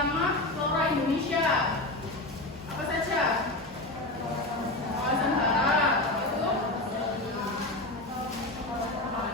pertama, flora Indonesia. Apa saja? Kawasan barat. Itu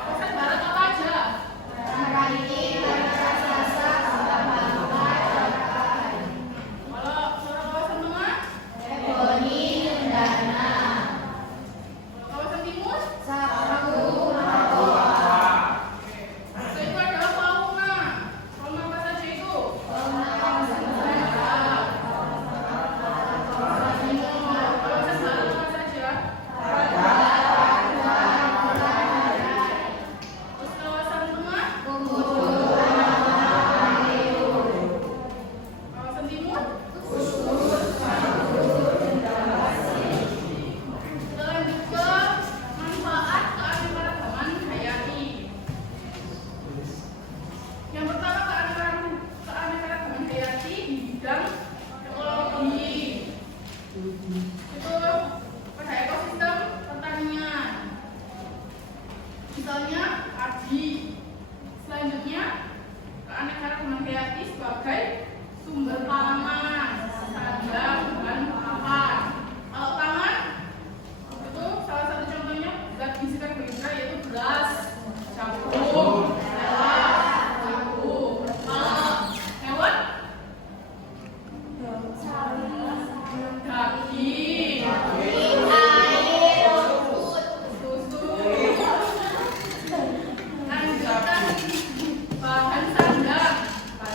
kawasan barat apa aja? Kalau flora kawasan tengah? Kawasan timur? Itu adalah fauna. Fauna apa saja itu? Kawasan barat apa saja? Terus kawasan tengah? Kawasan timur? Kita lanjut ke manfaat keanekaragaman hayati. Yang pertama, keanekaragaman hayati di bidang ekologi. Itu pada ekosistem pertanian. Misalnya padi. Selanjutnya, keanekaragaman hayati sebagai sumber pangan, sandang dan pakan. Kalau pangan itu salah satu contohnya zat gizi karbohidrat yaitu beras, jagung, tahu. Kalau hewan, daging, susu. Lanjutkan bahan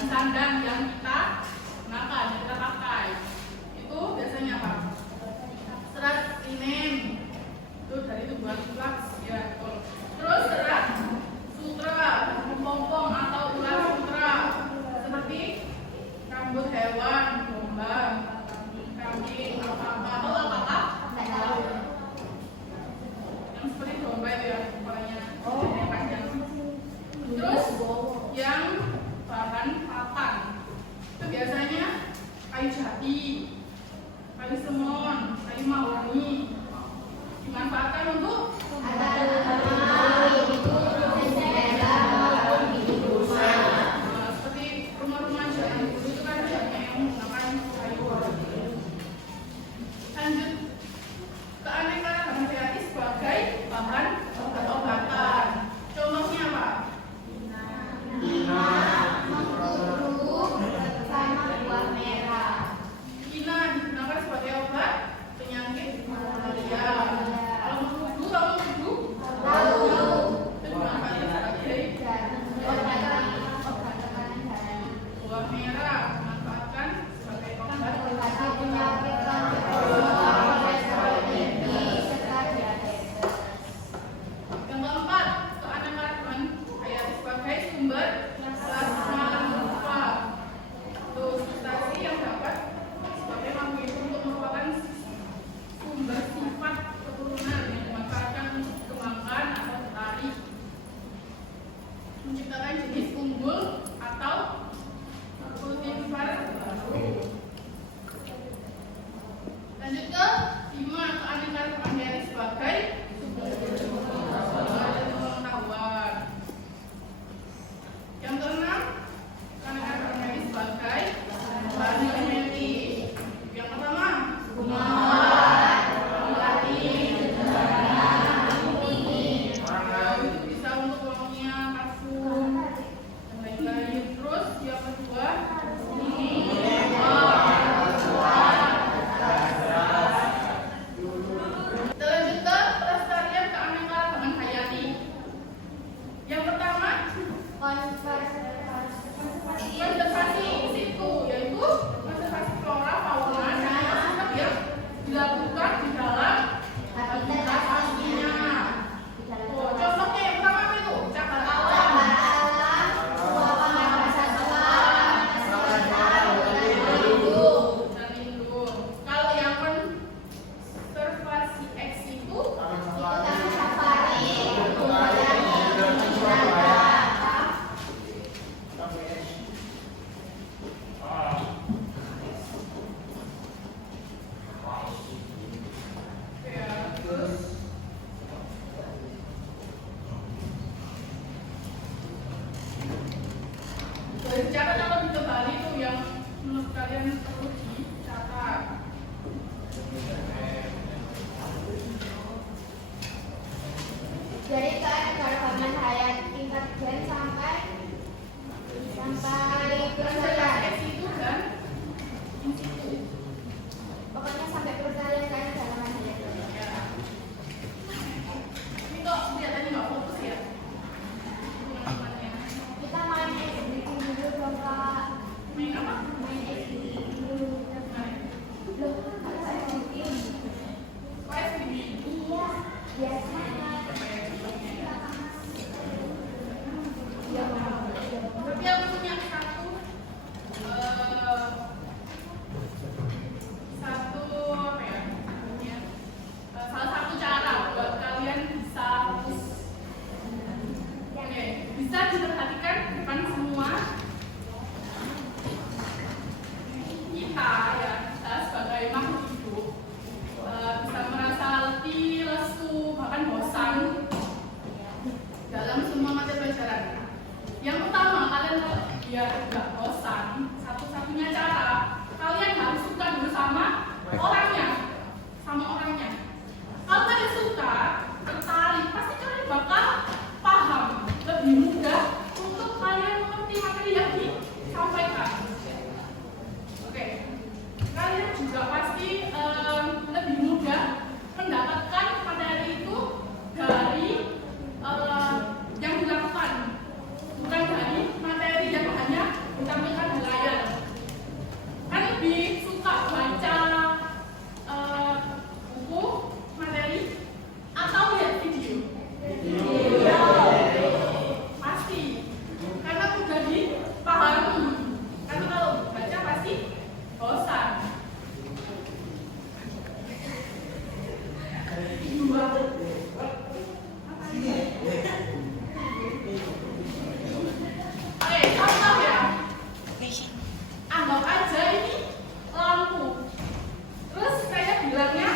sandang yang kita gunakan, yang kita pakai. Itu biasanya apa? Serat linen. Itu dari tumbuhan flax, ya betul. Terus serat sutra, kepompong atau ulat sutra, seperti rambut hewan, domba, kambing, alpaka. Tahu alpaka? Yang seperti domba itu ya, kepalanya panjang. Terus yang bahan pakan itu biasanya kayu jati, kayu semon, kayu mahoni, dimanfaatkan untuk seperti rumah-rumah zaman dulu itu kan banyak yang menggunakan kayu. Lanjut, keanekaragaman hayati sebagai bahan obat-obatan. Contohnya apa? Kina digunakan sebagai obat penyakit malaria. Kalau mengkudu, itu dimanfaatkan sebagai buah merah, dimanfaatkan sebagai obat Yang keempat, keanekaragaman hayati sebagai sumber plasma limfa. Itu substansi yang dapat sebagai mampu untuk merupakan sumber sifat keturunan yang dimanfaatkan untuk dikembangkan atau ditarik, menciptakan jenis unggul atau kultivar baru. Lanjut ke 5, keanekaragaman hayati sebagai sumber pengetahuan. Yang keenam, keanekaragaman hayati sebagai bahan genetik. Yang pertama, itu bisa untuk wanginya, parfum, dan lain-lain. Terus yang kedua, kita lanjut ke pelestarian keanekaragaman hayati. Yang pertama, konservasi in situ, yaitu konservasi flora fauna dan ekosistem yang dilakukan di dalam habitat aslinya. Oh, contohnya yang pertama apa itu? Cagar alam. Dan lindung. Kalau yang konservasi ex situ, Cara kalau di Bali itu yang kalian perlu dicatat. Jadi keanekaragaman hayati tingkat gen sampai percayaan. Itu kan institut. Pokoknya sampai percayaan keanekaragaman hayati. Ini kok kelihatannya nggak fokus ya? Kita main activity dulu dong Kak. Main apa? Main activity dulu. Loh, ada activity. Iya, biasanya. Tapi aku punya satu apa ya? Salah satu cara buat kalian bisa fokus. Oke, bisa diperhatikan depan semua. Kita sebagai makhluk hidup bisa merasa letih, lesu, bahkan bosan dalam semua materi pelajaran. Yang utama kalian biar nggak bosan, satu-satunya cara kalian harus suka dulu sama orangnya. Kalau kalian suka, tertarik, pasti kalian bakal paham, lebih mudah untuk kalian mengerti materi yang disampaikan. Oke, kalian juga pasti lebih mudah mendapatkan materi itu dari yang dilakukan, bukan dari materi yang hanya ditampilkan di layar. Kan lebih suka baca buku, materi, atau lihat video? Pasti, karena mudah dipahami. Karena kalau baca pasti bosan. Oke, contoh ya. Anggap aja ini lampu. Terus saya bilangnya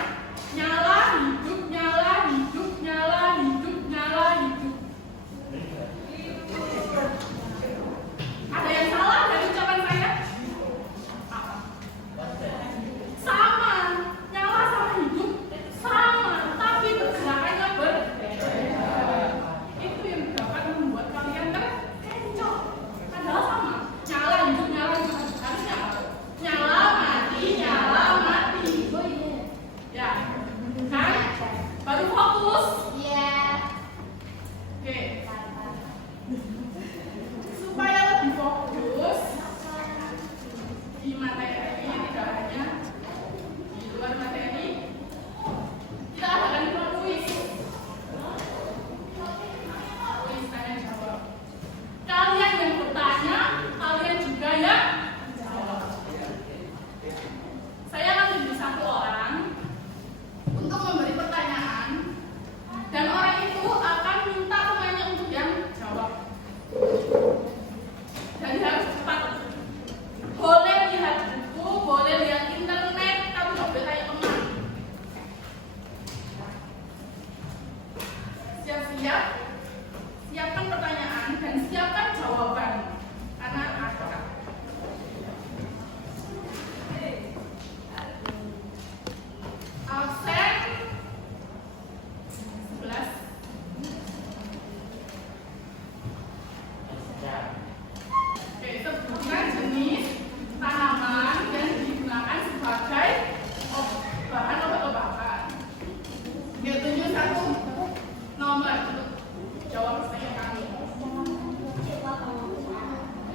nyala, hidup, nyala, hidup, nyala, hidup, nyala, hidup. Ada yang salah dari ucapan saya? Apa? Sama, nyala sama hidup sama, tapi pergerakannya berbeda. Itu yang dapat membuat kalian terkecoh. Padahal sama, nyala hidup, nyala hidup. Harusnya apa? Nyala mati, nyala mati. Oh iya. Ya, kan? Baru fokus. Iya. Oke, supaya lebih fokus di materi, tidak hanya di luar materi, kita akan buat kuis. Kuis tanya jawab. Kalian yang bertanya, kalian juga yang jawab. Saya akan tunjuk satu orang untuk memberi pertanyaan, dan orang itu akan minta temannya untuk yang jawab. Dan harus cepat. Boleh lihat buku, boleh lihat internet, tapi nggak boleh kayak teman. Siap-siap, siapkan pertanyaan dan siapkan jawaban. Karena ada. Absen 11. Oke, sebutkan jenis tanaman yang digunakan sebagai bahan obat-obatan. Oke, tunjuk satu nomor untuk jawab pertanyaan kami.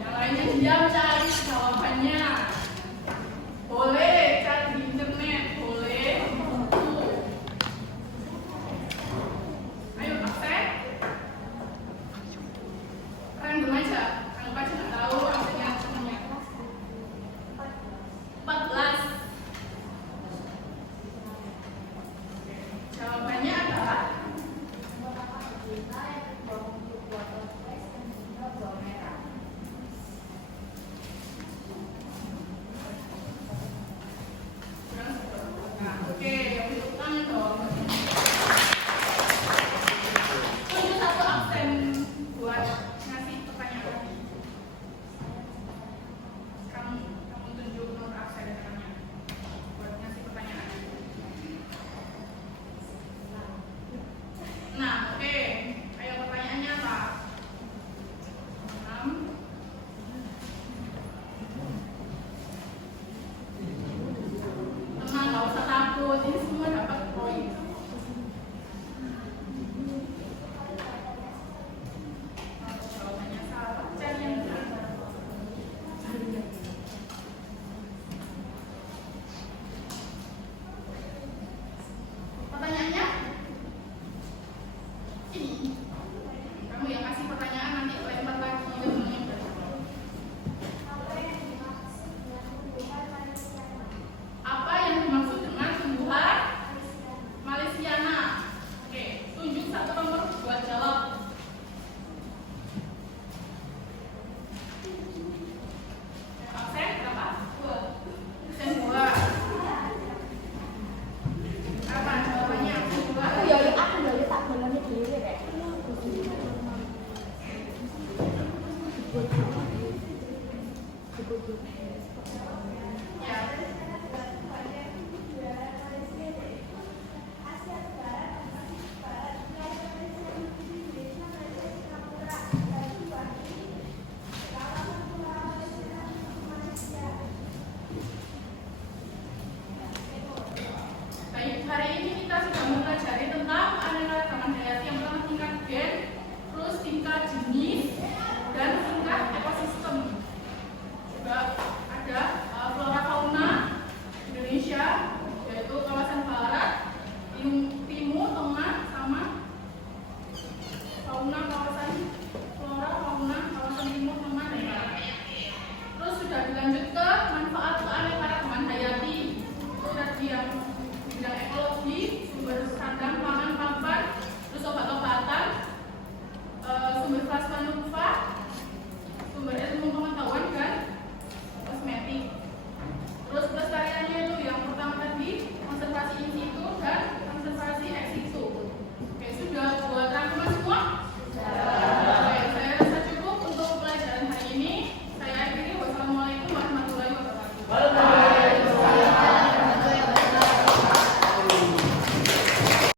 Yang lainnya diam cari jawabannya. Boleh cari di internet, boleh buku. Ayo absen. Random aja, anggap aja nggak tahu absennya semuanya. 14. Jawabannya adalah dikubur.